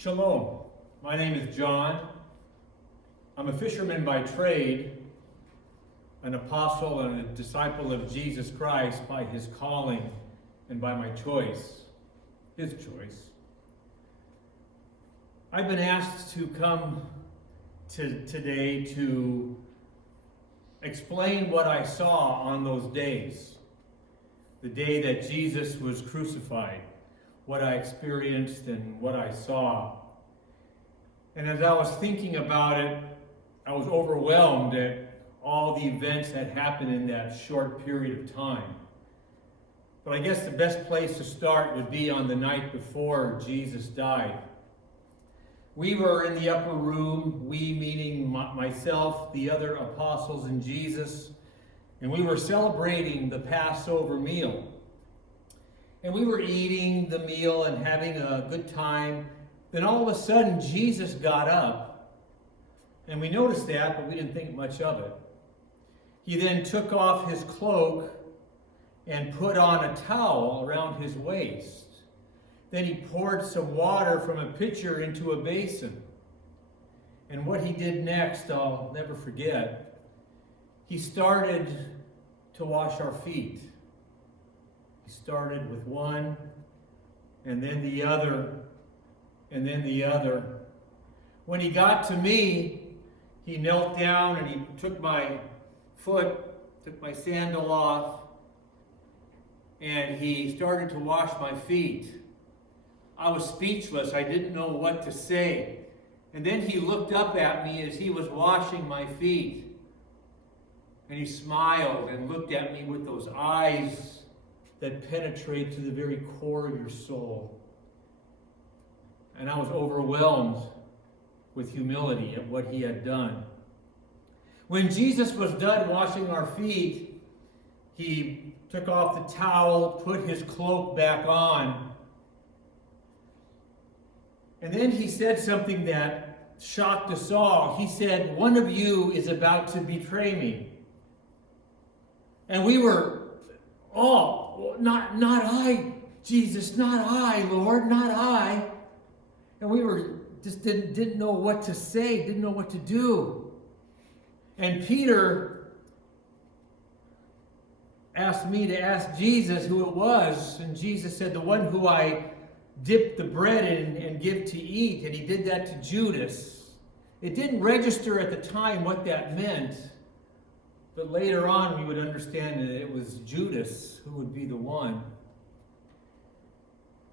Shalom. My name is John. I'm a fisherman by trade, an apostle and a disciple of Jesus Christ by his calling and by my choice, his choice. I've been asked to come today to explain what I saw on those days, the day that Jesus was crucified, what I experienced and what I saw. And as I was thinking about it, I was overwhelmed at all the events that happened in that short period of time. But I guess the best place to start would be on the night before Jesus died. We were in the upper room, we meaning myself, the other apostles, and Jesus, and we were celebrating the Passover meal. And we were eating the meal and having a good time. Then all of a sudden, Jesus got up. And we noticed that, but we didn't think much of it. He then took off his cloak and put on a towel around his waist. Then he poured some water from a pitcher into a basin. And what he did next, I'll never forget. He started to wash our feet. He started with one, and then the other, and then the other. When he got to me, he knelt down and he took my sandal off, and he started to wash my feet. I was speechless. I didn't know what to say. And then he looked up at me as he was washing my feet, and he smiled and looked at me with those eyes that penetrate to the very core of your soul. And I was overwhelmed with humility at what he had done. When Jesus was done washing our feet, he took off the towel, put his cloak back on, and then he said something that shocked us all. He said, "One of you is about to betray me." And we were, not I, Jesus, not I, Lord, not I. And we were just didn't know what to say, didn't know what to do. And Peter asked me to ask Jesus who it was, and Jesus said, "The one who I dipped the bread in and give to eat," and he did that to Judas. It didn't register at the time what that meant, but later on we would understand that it was Judas who would be the one.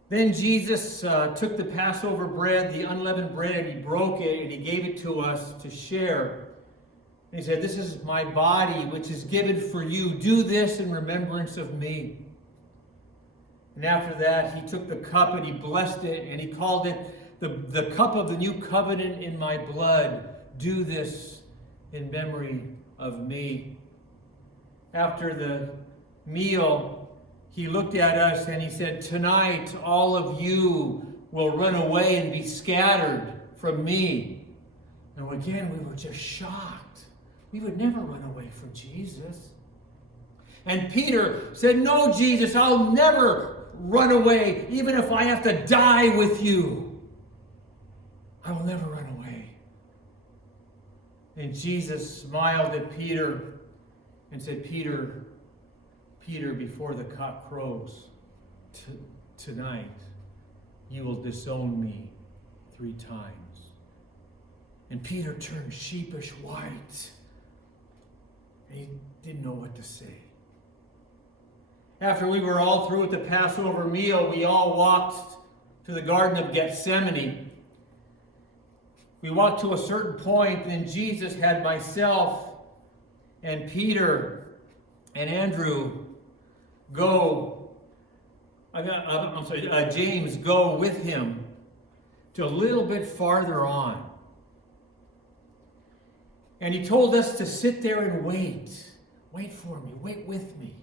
Then Jesus took the Passover bread, the unleavened bread, and he broke it and he gave it to us to share. And he said, "This is my body, which is given for you. Do this in remembrance of me." And after that, he took the cup and he blessed it, and he called it the cup of the new covenant in my blood. Do this in memory of me. After the meal, he looked at us and he said, "Tonight, all of you will run away and be scattered from me." And again, we were just shocked. We would never run away from Jesus. And Peter said, "No, Jesus, I'll never run away. Even if I have to die with you, I will never run away." And Jesus smiled at Peter and said, Peter, before the cock crows tonight, you will disown me 3 times. And Peter turned sheepish white. And he didn't know what to say. After we were all through with the Passover meal, we all walked to the Garden of Gethsemane. We walked to a certain point, and then Jesus had myself and Peter and Andrew James go with him to a little bit farther on. And he told us to sit there and wait. Wait for me, wait with me.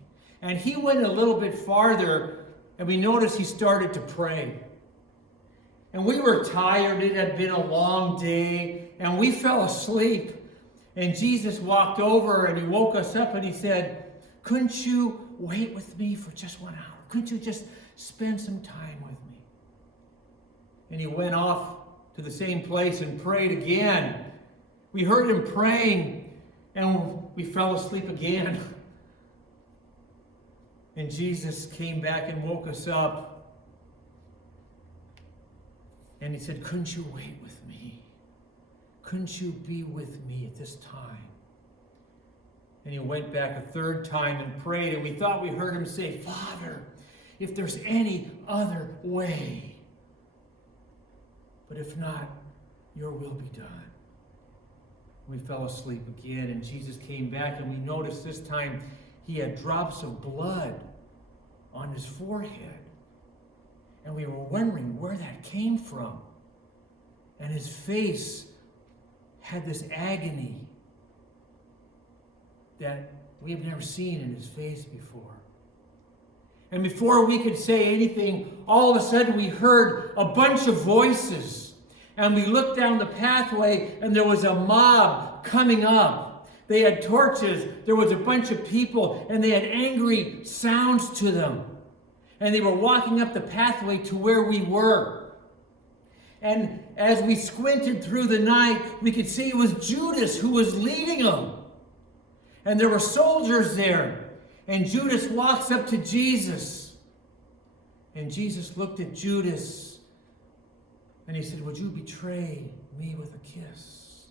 And he went a little bit farther, and we noticed he started to pray. And we were tired. It had been a long day, and we fell asleep. And Jesus walked over, and he woke us up, and he said, "Couldn't you wait with me for just 1 hour? Couldn't you just spend some time with me?" And he went off to the same place and prayed again. We heard him praying, and we fell asleep again. And Jesus came back and woke us up. And he said, couldn't you wait with me? Couldn't you be with me at this time? And he went back a third time and prayed, and we thought we heard him say, Father, if there's any other way. But if not, your will be done. We fell asleep again, and Jesus came back, and we noticed this time he had drops of blood on his forehead. And we were wondering where that came from. And his face had this agony that we have never seen in his face before. And before we could say anything, all of a sudden we heard a bunch of voices. And we looked down the pathway, and there was a mob coming up. They had torches. There was a bunch of people, and they had angry sounds to them. And they were walking up the pathway to where we were. And as we squinted through the night, we could see it was Judas who was leading them. And there were soldiers there. And Judas walks up to Jesus. And Jesus looked at Judas. And he said, would you betray me with a kiss?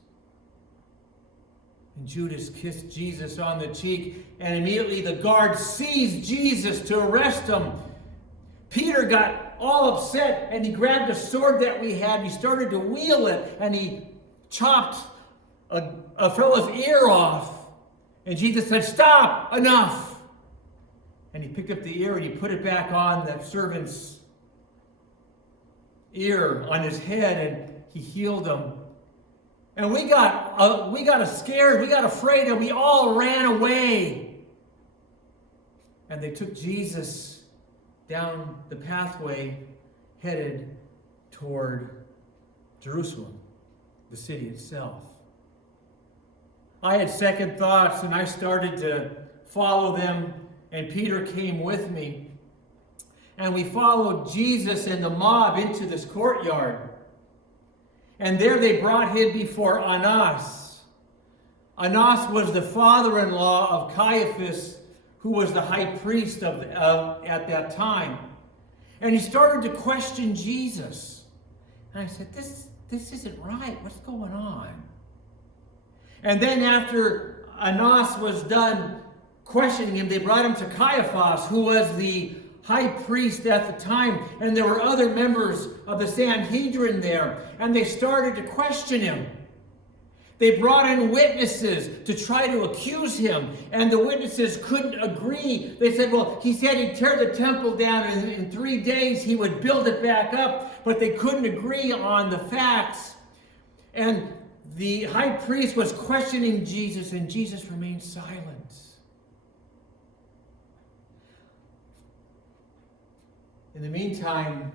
And Judas kissed Jesus on the cheek. And immediately the guard seized Jesus to arrest him. Peter got all upset, and he grabbed a sword that we had. And he started to wield it. And he chopped a fellow's ear off. And Jesus said, stop, enough. And he picked up the ear and he put it back on that servant's ear on his head, and he healed him. And we got scared, we got afraid, and we all ran away. And they took Jesus down the pathway headed toward Jerusalem, the city itself. I had second thoughts, and I started to follow them, and Peter came with me. And we followed Jesus and the mob into this courtyard. And there they brought him before Annas. Annas was the father-in-law of Caiaphas, who was the high priest at that time. And he started to question Jesus. And I said, this isn't right. What's going on? And then after Annas was done questioning him, they brought him to Caiaphas, who was the high priest at the time, and there were other members of the Sanhedrin there, and they started to question him. They brought in witnesses to try to accuse him, and the witnesses couldn't agree. They said, well, he said he'd tear the temple down, and in 3 days he would build it back up, but they couldn't agree on the facts. And the high priest was questioning Jesus, and Jesus remained silent. In the meantime,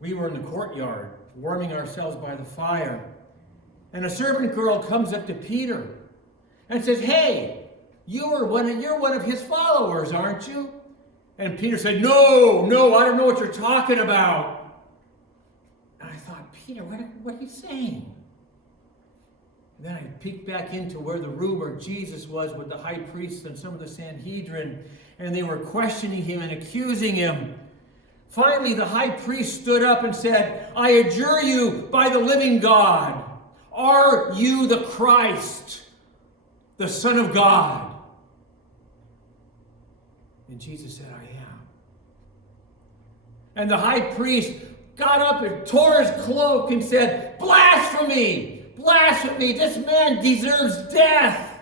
we were in the courtyard, warming ourselves by the fire. And a servant girl comes up to Peter and says, hey, you're one of his followers, aren't you? And Peter said, no, I don't know what you're talking about. And I thought, Peter, what are you saying? And then I peeked back into where the room where Jesus was with the high priest and some of the Sanhedrin, and they were questioning him and accusing him. Finally, the high priest stood up and said, I adjure you by the living God, are you the Christ, the Son of God? And Jesus said, I am. And the high priest got up and tore his cloak and said, blasphemy, blasphemy, this man deserves death.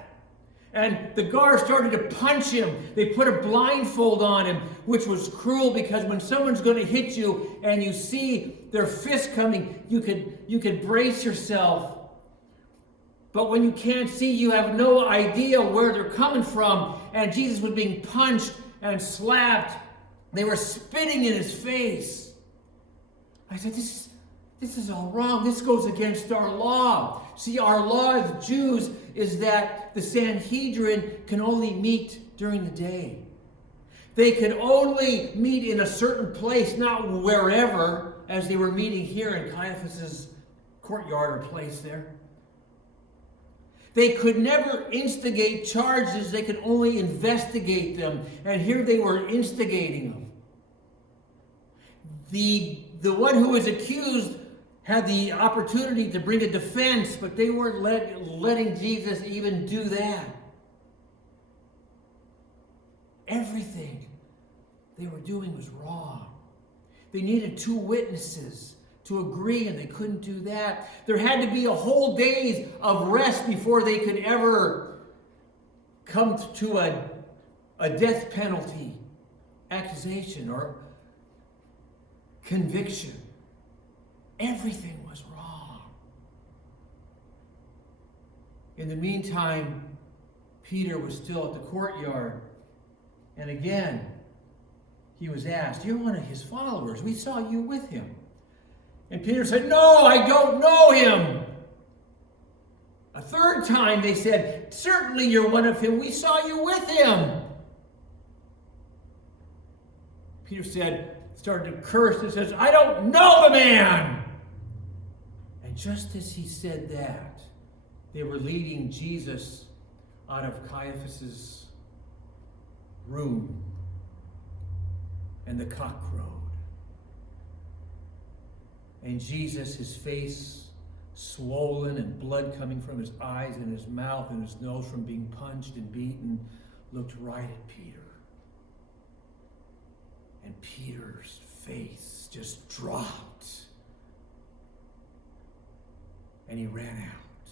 And the guards started to punch him. They put a blindfold on him, which was cruel because when someone's going to hit you and you see their fist coming, you could brace yourself. But when you can't see, you have no idea where they're coming from. And Jesus was being punched and slapped. They were spitting in his face. I said, this is all wrong. This goes against our law. See, our law as Jews is that the Sanhedrin can only meet during the day. They could only meet in a certain place, not wherever, as they were meeting here in Caiaphas' courtyard or place there. They could never instigate charges. They could only investigate them. And here they were instigating them. The one who was accused had the opportunity to bring a defense, but they weren't letting Jesus even do that. Everything they were doing was wrong. They needed 2 witnesses to agree, and they couldn't do that. There had to be a whole days of rest before they could ever come to a death penalty accusation or conviction. Everything was wrong. In the meantime, Peter was still at the courtyard. And again, he was asked, "You're one of his followers. We saw you with him." And Peter said, "No, I don't know him." A third time they said, "Certainly you're one of him. We saw you with him." Peter started to curse and says, "I don't know the man." And just as he said that, they were leading Jesus out of Caiaphas's room, and the cock crowed. And Jesus, his face swollen and blood coming from his eyes and his mouth and his nose from being punched and beaten, looked right at Peter. And Peter's face just dropped. And he ran out.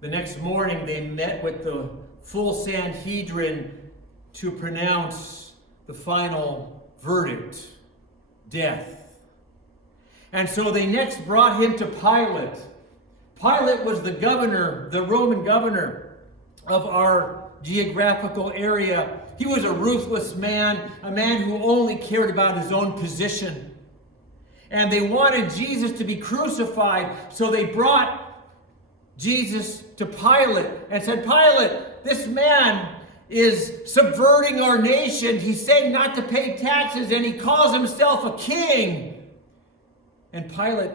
The next morning, they met with the full Sanhedrin to pronounce the final verdict, death. And so they next brought him to Pilate. Pilate was the governor, the Roman governor of our geographical area. He was a ruthless man, a man who only cared about his own position. And they wanted Jesus to be crucified, so they brought Jesus to Pilate and said, "Pilate, this man is subverting our nation. He's saying not to pay taxes, and he calls himself a king." And Pilate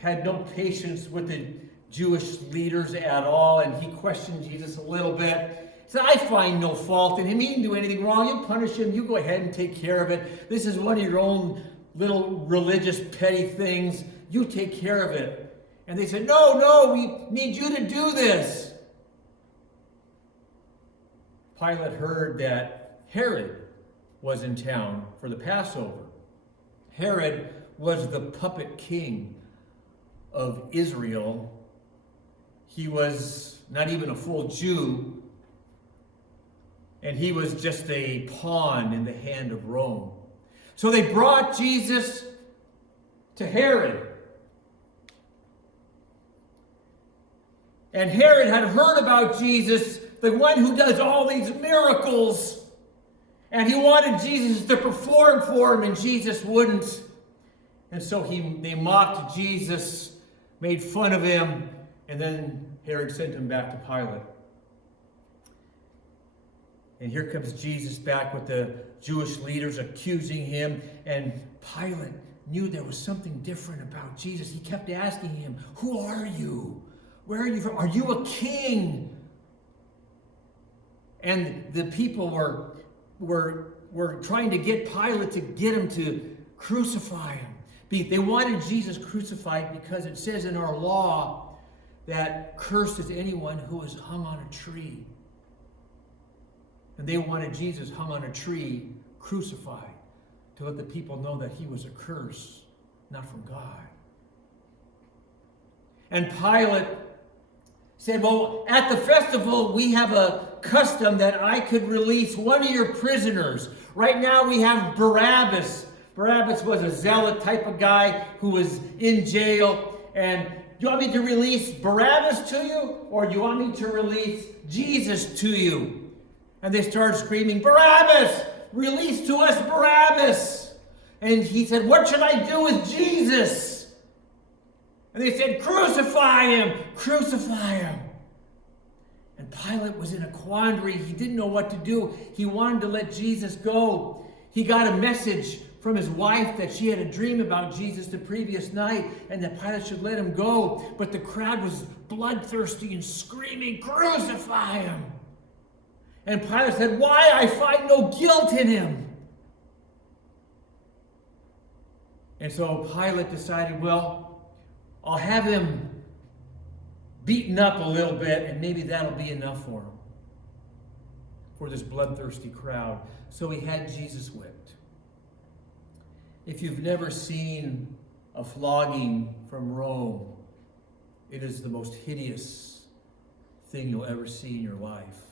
had no patience with the Jewish leaders at all, and he questioned Jesus a little bit. He said, "I find no fault in him. He didn't do anything wrong. You punish him. You go ahead and take care of it. This is one of your own little religious petty things. You take care of it." And they said, No, we need you to do this." Pilate heard that Herod was in town for the Passover. Herod was the puppet king of Israel. He was not even a full Jew, and he was just a pawn in the hand of Rome. So they brought Jesus to Herod. And Herod had heard about Jesus, the one who does all these miracles. And he wanted Jesus to perform for him, and Jesus wouldn't. And so they mocked Jesus, made fun of him, and then Herod sent him back to Pilate. And here comes Jesus back with the Jewish leaders accusing him. And Pilate knew there was something different about Jesus. He kept asking him, "Who are you? Where are you from? Are you a king?" And the people were trying to get Pilate to get him to crucify him. They wanted Jesus crucified because it says in our law that cursed is anyone who is hung on a tree. And they wanted Jesus hung on a tree, crucified, to let the people know that he was a curse, not from God. And Pilate said, "Well, at the festival, we have a custom that I could release one of your prisoners. Right now, we have Barabbas. Barabbas was a zealot type of guy who was in jail. And do you want me to release Barabbas to you, or do you want me to release Jesus to you?" And they started screaming, "Barabbas! Release to us Barabbas!" And he said, "What should I do with Jesus?" And they said, "Crucify him! Crucify him!" And Pilate was in a quandary. He didn't know what to do. He wanted to let Jesus go. He got a message from his wife that she had a dream about Jesus the previous night and that Pilate should let him go. But the crowd was bloodthirsty and screaming, "Crucify him!" And Pilate said, "Why? I find no guilt in him." And so Pilate decided, well, I'll have him beaten up a little bit, and maybe that'll be enough for him, for this bloodthirsty crowd. So he had Jesus whipped. If you've never seen a flogging from Rome, it is the most hideous thing you'll ever see in your life.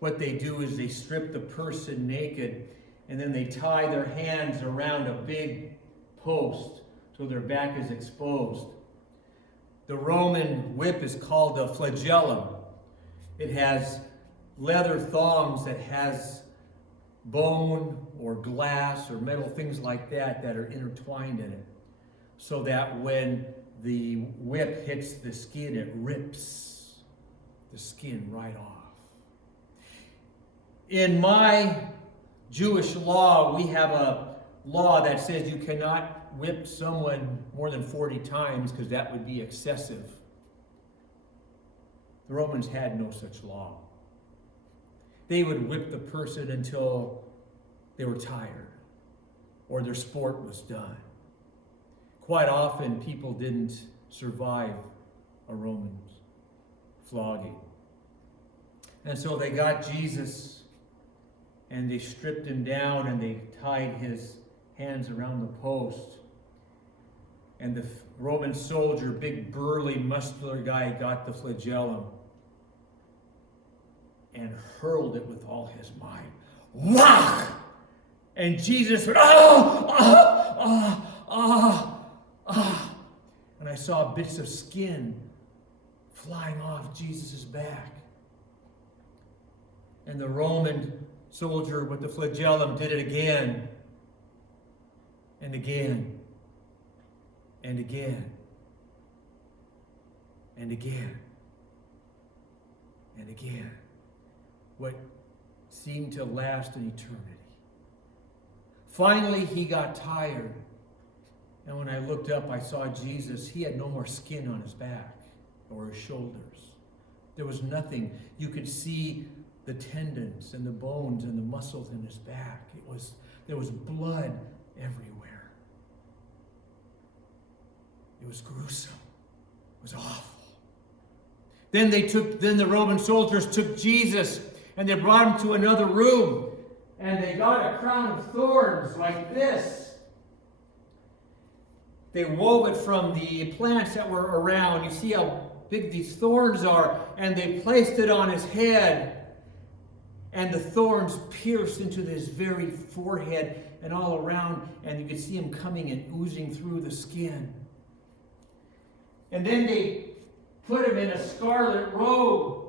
What they do is they strip the person naked, and then they tie their hands around a big post so their back is exposed. The Roman whip is called a flagellum. It has leather thongs that has bone or glass or metal, things like that, that are intertwined in it, so that when the whip hits the skin, it rips the skin right off. In my Jewish law, we have a law that says you cannot whip someone more than 40 times because that would be excessive. The Romans had no such law. They would whip the person until they were tired or their sport was done. Quite often, people didn't survive a Roman flogging. And so they got Jesus and they stripped him down and they tied his hands around the post. And the Roman soldier, big burly muscular guy, got the flagellum and hurled it with all his might. Whack! And Jesus went, and I saw bits of skin flying off Jesus' back. And the Roman soldier with the flagellum did it again, and again, and again, and again, and again. What seemed to last an eternity. Finally, he got tired. And when I looked up, I saw Jesus. He had no more skin on his back or his shoulders. There was nothing. You could see the tendons and the bones and the muscles in his back. There was blood everywhere. It was gruesome. It was awful. Then the Roman soldiers took Jesus and they brought him to another room. And they got a crown of thorns like this. They wove it from the plants that were around. You see how big these thorns are. And they placed it on his head. And the thorns pierced into his very forehead and all around. And you could see him coming and oozing through the skin. And then they put him in a scarlet robe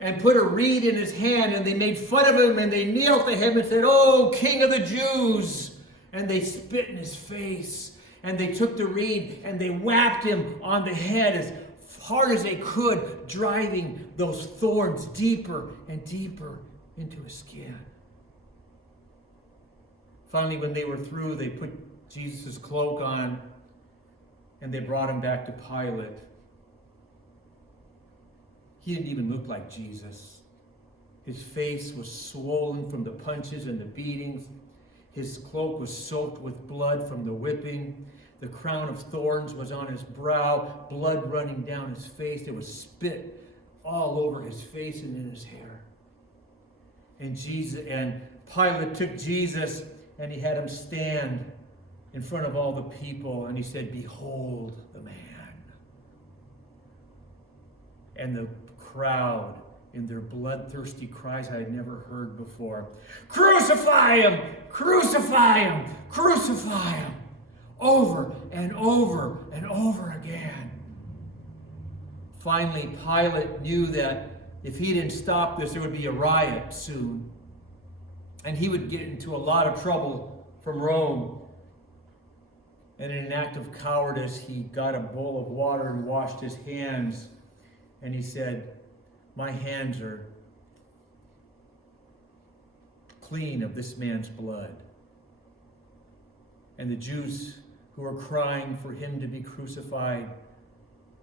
and put a reed in his hand, and they made fun of him, and they knelt to him and said, "Oh, King of the Jews!" And they spit in his face, and they took the reed, and they whacked him on the head as hard as they could, driving those thorns deeper and deeper into his skin. Finally, when they were through, they put Jesus' cloak on, and they brought him back to Pilate. He didn't even look like Jesus. His face was swollen from the punches and the beatings. His cloak was soaked with blood from the whipping. The crown of thorns was on his brow, blood running down his face. There was spit all over his face and in his hair. And Pilate took Jesus and he had him stand in front of all the people, and he said, "Behold the man." And the crowd, in their bloodthirsty cries I had never heard before, "Crucify him! Crucify him! Crucify him!" Over and over and over again. Finally, Pilate knew that if he didn't stop this, there would be a riot soon. And he would get into a lot of trouble from Rome. And in an act of cowardice, he got a bowl of water and washed his hands. And he said, "My hands are clean of this man's blood. And the Jews who were crying for him to be crucified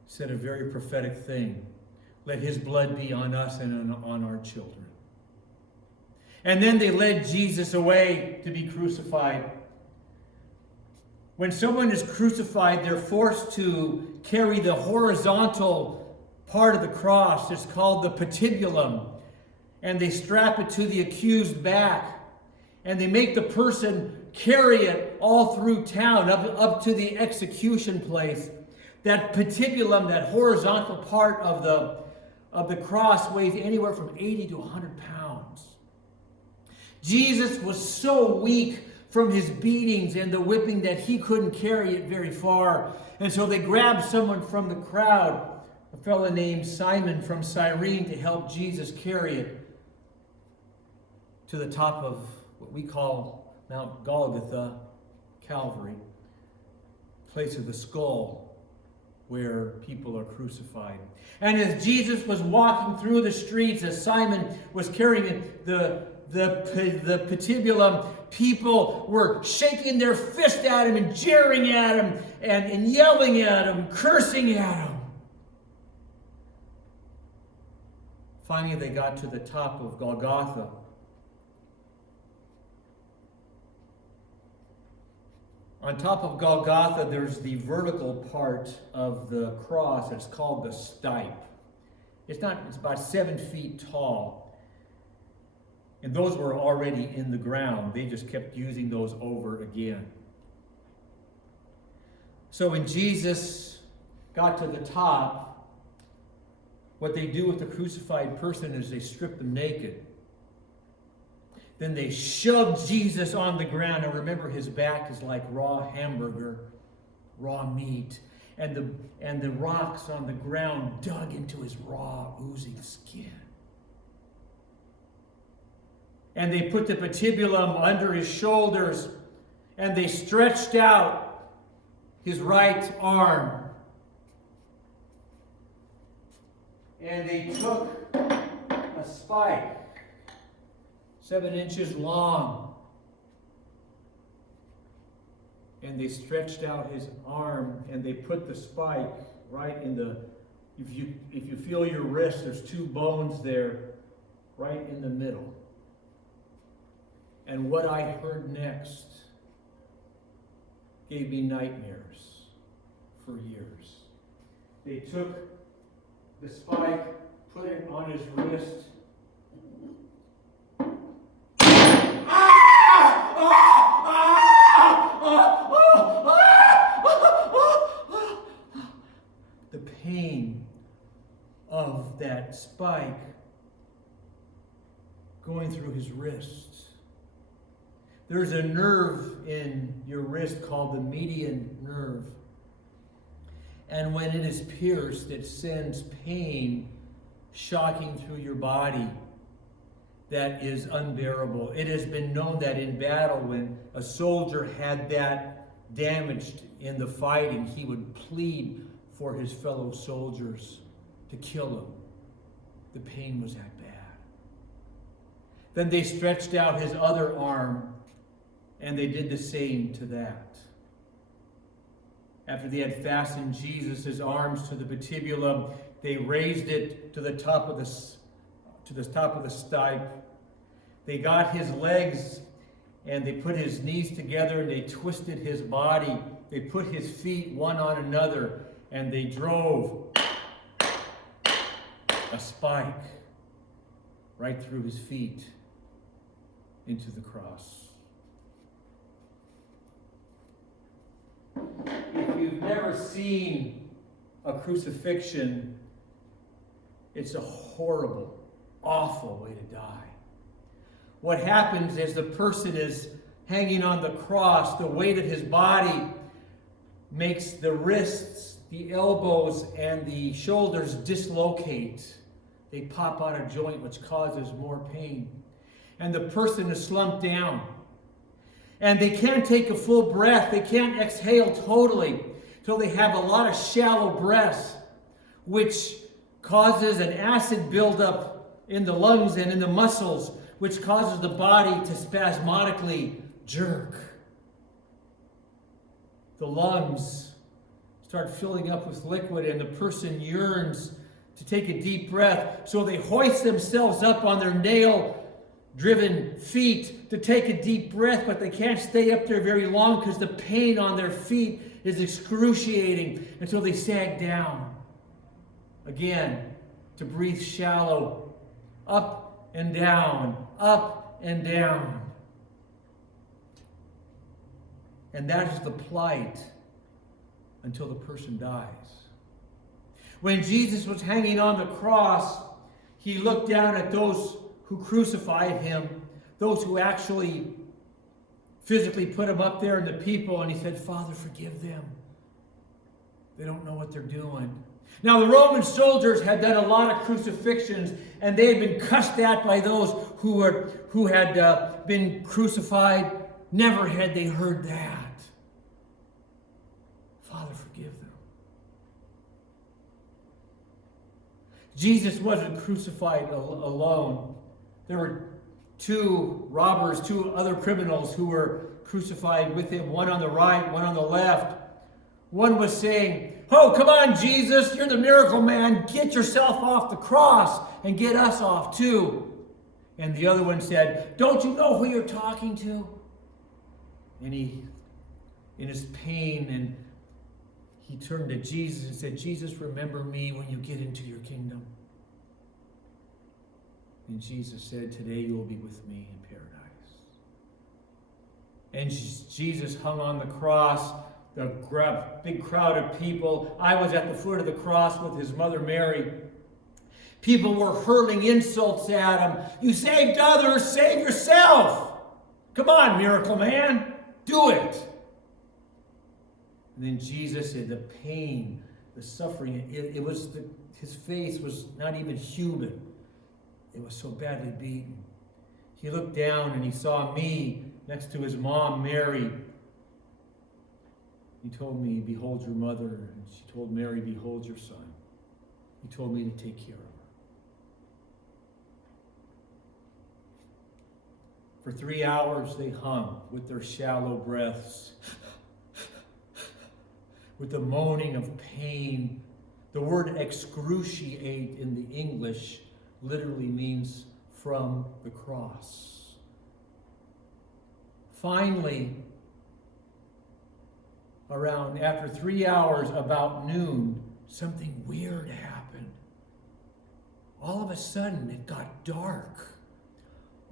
said a very prophetic thing. Let his blood be on us and on our children. And then they led Jesus away to be crucified. When someone is crucified, they're forced to carry the horizontal part of the cross. It's called the patibulum. And they strap it to the accused back. And they make the person carry it all through town, up to the execution place. That patibulum, that horizontal part of the cross, weighs anywhere from 80 to 100 pounds. Jesus was so weak from his beatings and the whipping that he couldn't carry it very far. And so they grabbed someone from the crowd, a fellow named Simon from Cyrene, to help Jesus carry it to the top of what we call Mount Golgotha, Calvary, place of the skull where people are crucified. And as Jesus was walking through the streets, as Simon was carrying the patibulum, people were shaking their fist at him and jeering at him and yelling at him, cursing at him. Finally, they got to the top of Golgotha. On top of Golgotha, there's the vertical part of the cross. It's called the stipe. It's about 7 feet tall. And those were already in the ground. They just kept using those over again. So when Jesus got to the top, what they do with the crucified person is they strip them naked. Then they shoved Jesus on the ground. And remember, his back is like raw hamburger, raw meat. And the rocks on the ground dug into his raw, oozing skin. And they put the patibulum under his shoulders. And they stretched out his right arm. And they took a spike, 7 inches long, and they stretched out his arm, and they put the spike right in the, if you feel your wrist, there's 2 bones there, right in the middle. And what I heard next gave me nightmares for years. They took the spike, put it on his wrist. The pain of that spike going through his wrist. There's a nerve in your wrist called the median nerve. And when it is pierced, it sends pain shocking through your body that is unbearable. It has been known that in battle, when a soldier had that damaged in the fighting, he would plead for his fellow soldiers to kill him. The pain was that bad. Then they stretched out his other arm, and they did the same to that. After they had fastened Jesus' arms to the patibulum, they raised it to the top of the stipe. They got his legs and they put his knees together and they twisted his body. They put his feet one on another and they drove a spike right through his feet into the cross. If you've never seen a crucifixion, it's a horrible, awful way to die. What happens is the person is hanging on the cross. The weight of his body makes the wrists, the elbows, and the shoulders dislocate. They pop out of joint, which causes more pain. And the person is slumped down. And they can't take a full breath. They can't exhale totally. So they have a lot of shallow breaths, which causes an acid buildup in the lungs and in the muscles, which causes the body to spasmodically jerk. The lungs start filling up with liquid, and the person yearns to take a deep breath. So they hoist themselves up on their nail-driven feet to take a deep breath, but they can't stay up there very long because the pain on their feet is excruciating. And so they sag down again to breathe shallow, up and down, up and down. And that is the plight until the person dies. When Jesus was hanging on the cross, he looked down at those who crucified him, those who actually physically put him up there and the people, and he said, Father, forgive them. They don't know what they're doing. Now, the Roman soldiers had done a lot of crucifixions, and they had been cussed at by those who had been crucified. Never had they heard that. Father, forgive them. Jesus wasn't crucified alone. There were two robbers, two other criminals who were crucified with him, one on the right, one on the left. One was saying, oh, come on, Jesus, you're the miracle man. Get yourself off the cross and get us off too. And the other one said, don't you know who you're talking to? And he, in his pain, and he turned to Jesus and said, Jesus, remember me when you get into your kingdom. And Jesus said, today you will be with me in paradise. And Jesus hung on the cross, the big crowd of people. I was at the foot of the cross with his mother Mary. People were hurling insults at him. You saved others, save yourself. Come on, miracle man, do it. And then Jesus said, the pain, the suffering, his face was not even human. It was so badly beaten. He looked down and he saw me next to his mom, Mary. He told me, behold your mother. And she told Mary, behold your son. He told me to take care of her. For 3 hours they hung with their shallow breaths, with the moaning of pain. The word excruciate in the English literally means from the cross. Finally, after 3 hours, about noon, something weird happened. All of a sudden, it got dark.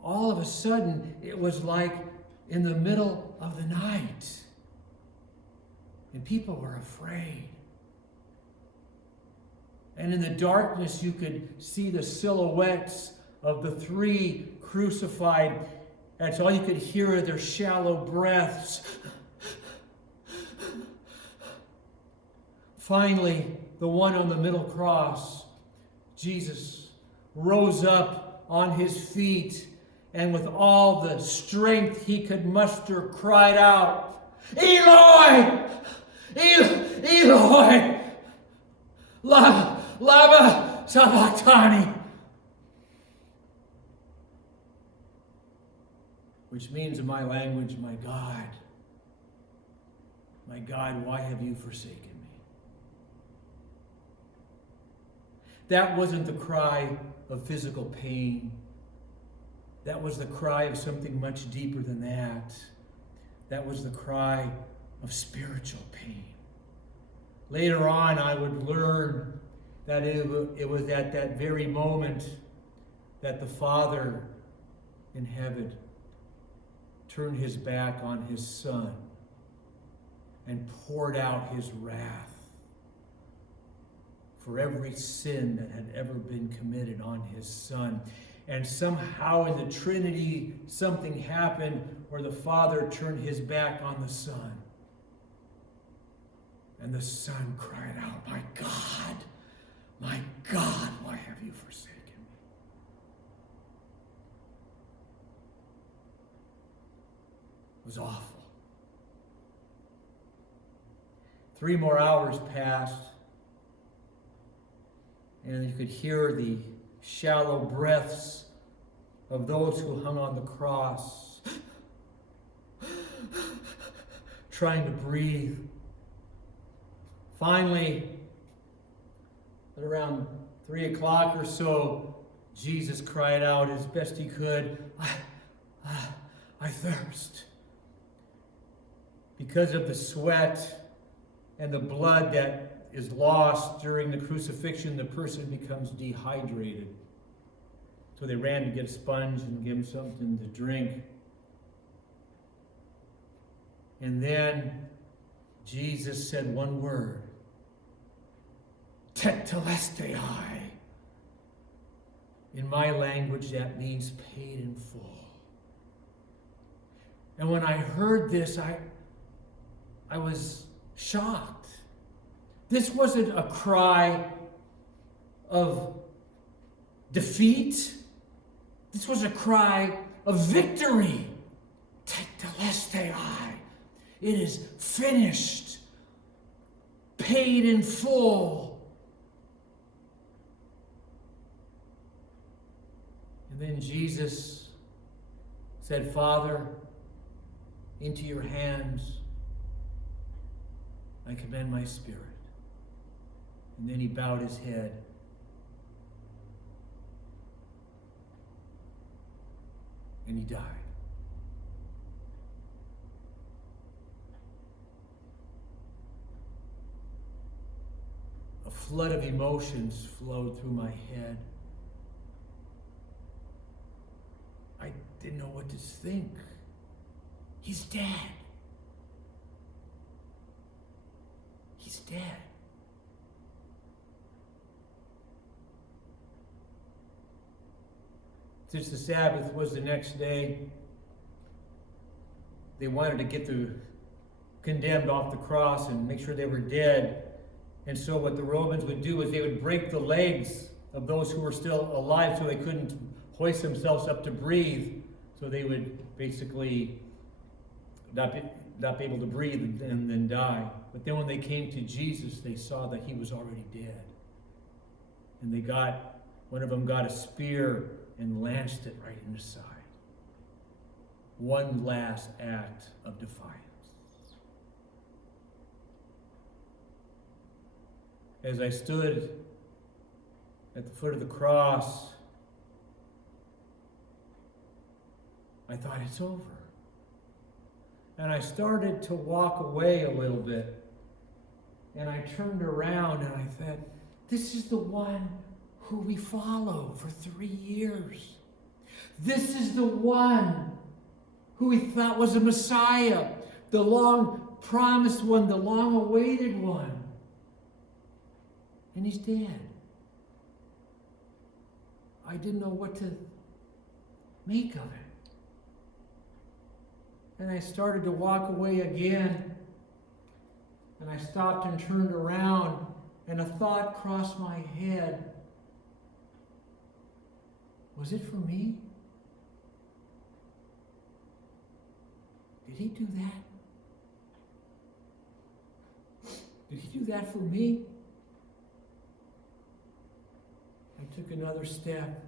All of a sudden, it was like in the middle of the night. And people were afraid. And in the darkness, you could see the silhouettes of the three crucified. That's all you could hear are their shallow breaths. Finally, the one on the middle cross, Jesus, rose up on his feet and with all the strength he could muster, cried out, Eloi! Eloi! Lama sabachthani! Which means in my language, my God, why have you forsaken me? That wasn't the cry of physical pain. That was the cry of something much deeper than that. That was the cry of spiritual pain. Later on, I would learn that it was at that very moment that the Father in heaven turned his back on his Son and poured out his wrath for every sin that had ever been committed on his Son. And somehow in the Trinity, something happened where the Father turned his back on the Son. And the Son cried out, my God, why have you forsaken me? It was awful. 3 more hours passed, and you could hear the shallow breaths of those who hung on the cross, trying to breathe. Finally, at around 3 o'clock or so, Jesus cried out as best he could, I thirst. Because of the sweat and the blood that is lost during the crucifixion, the person becomes dehydrated. So they ran to get a sponge and give him something to drink. And then Jesus said one word, tetelestai. In my language, that means paid in full. And when I heard this, I was shocked. This wasn't a cry of defeat. This was a cry of victory. Tetelestai. It is finished. Paid in full. And then Jesus said, Father, into your hands I commend my spirit. And then he bowed his head. And he died. A flood of emotions flowed through my head. I didn't know what to think. He's dead. He's dead. Since the Sabbath was the next day, they wanted to get the condemned off the cross and make sure they were dead. And so what the Romans would do is they would break the legs of those who were still alive so they couldn't hoist themselves up to breathe. So they would basically not be able to breathe and then die. But then when they came to Jesus, they saw that he was already dead. And one of them got a spear and lanced it right in his side. One last act of defiance. As I stood at the foot of the cross, I thought, it's over. And I started to walk away a little bit. And I turned around and I thought, this is the one who we follow for 3 years. This is the one who we thought was a Messiah, the long promised one, the long awaited one. And he's dead. I didn't know what to make of it. And I started to walk away again. And I stopped and turned around, and a thought crossed my head. Was it for me? Did he do that? Did he do that for me? I took another step.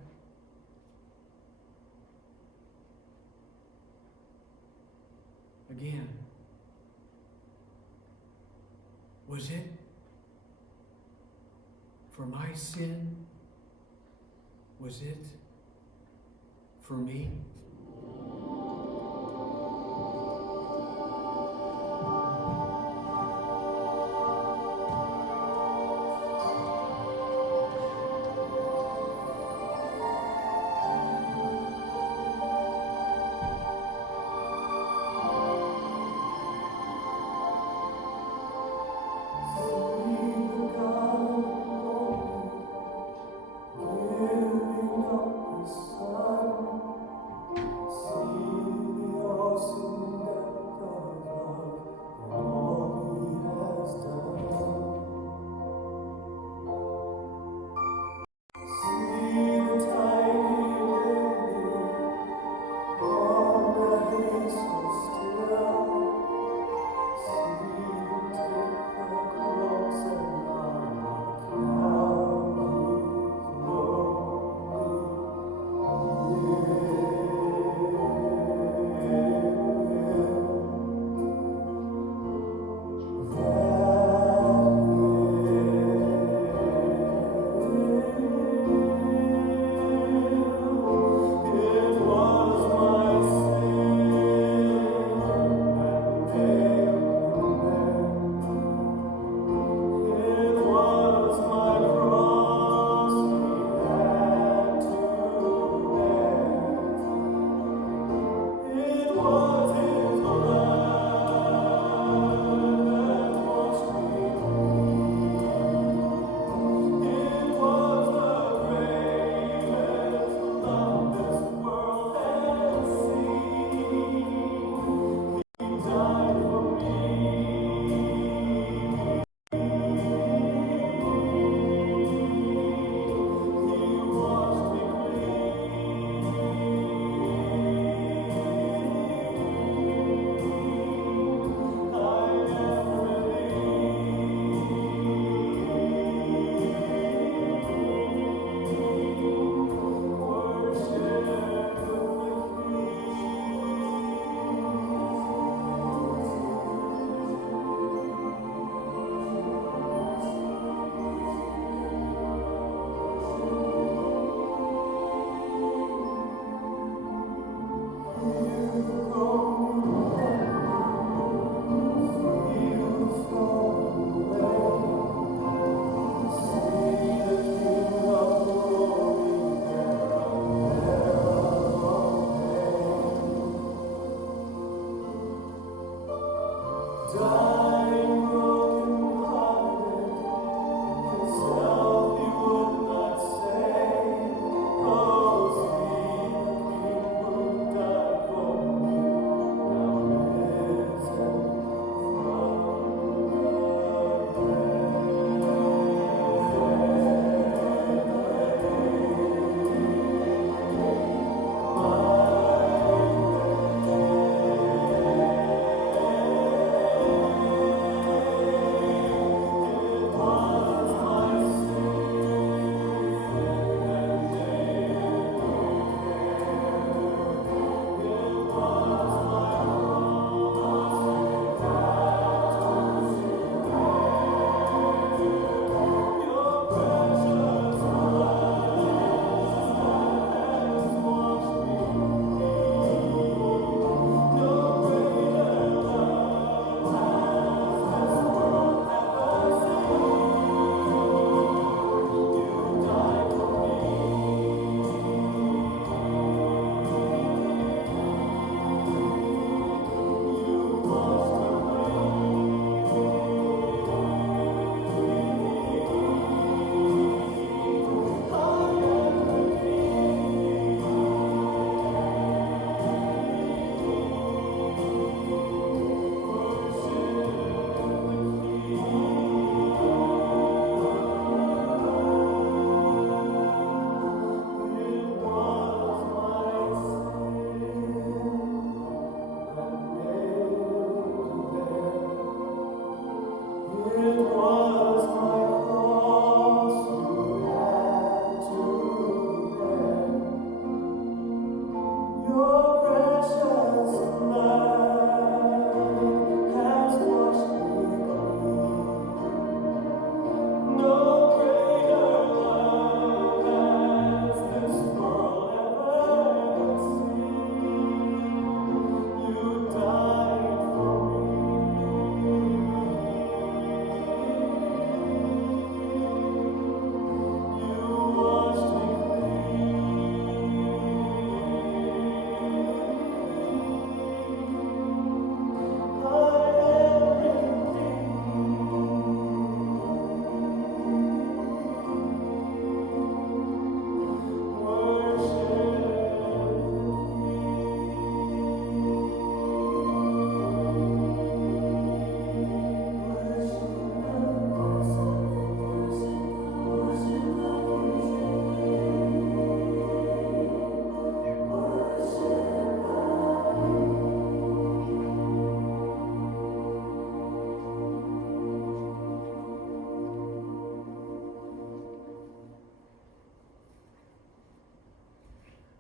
Again. Was it for my sin? Was it for me?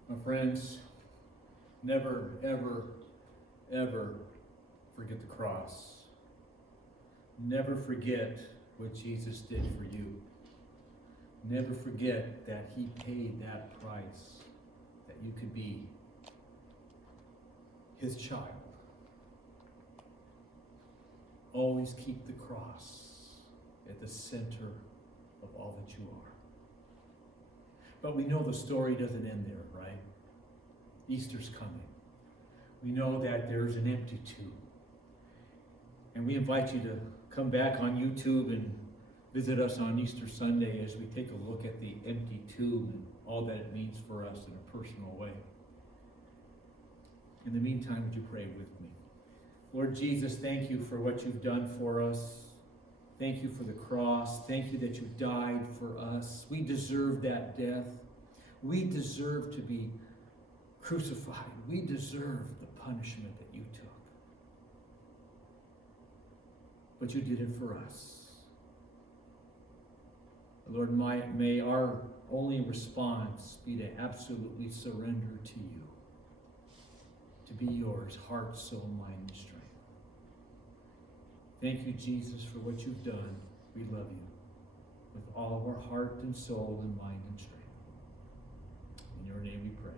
My friends, never, ever, ever forget the cross. Never forget what Jesus did for you. Never forget that he paid that price, that you could be his child. Always keep the cross at the center of all that you are. But we know the story doesn't end there, right? Easter's coming. We know that there's an empty tomb. And we invite you to come back on YouTube and visit us on Easter Sunday as we take a look at the empty tomb and all that it means for us in a personal way. In the meantime, would you pray with me? Lord Jesus, thank you for what you've done for us. Thank you for the cross. Thank you that you died for us. We deserve that death. We deserve to be crucified. We deserve the punishment that you took. But you did it for us. Lord, may our only response be to absolutely surrender to you, to be yours, heart, soul, mind, and strength. Thank you, Jesus, for what you've done. We love you with all of our heart and soul and mind and strength. In your name we pray.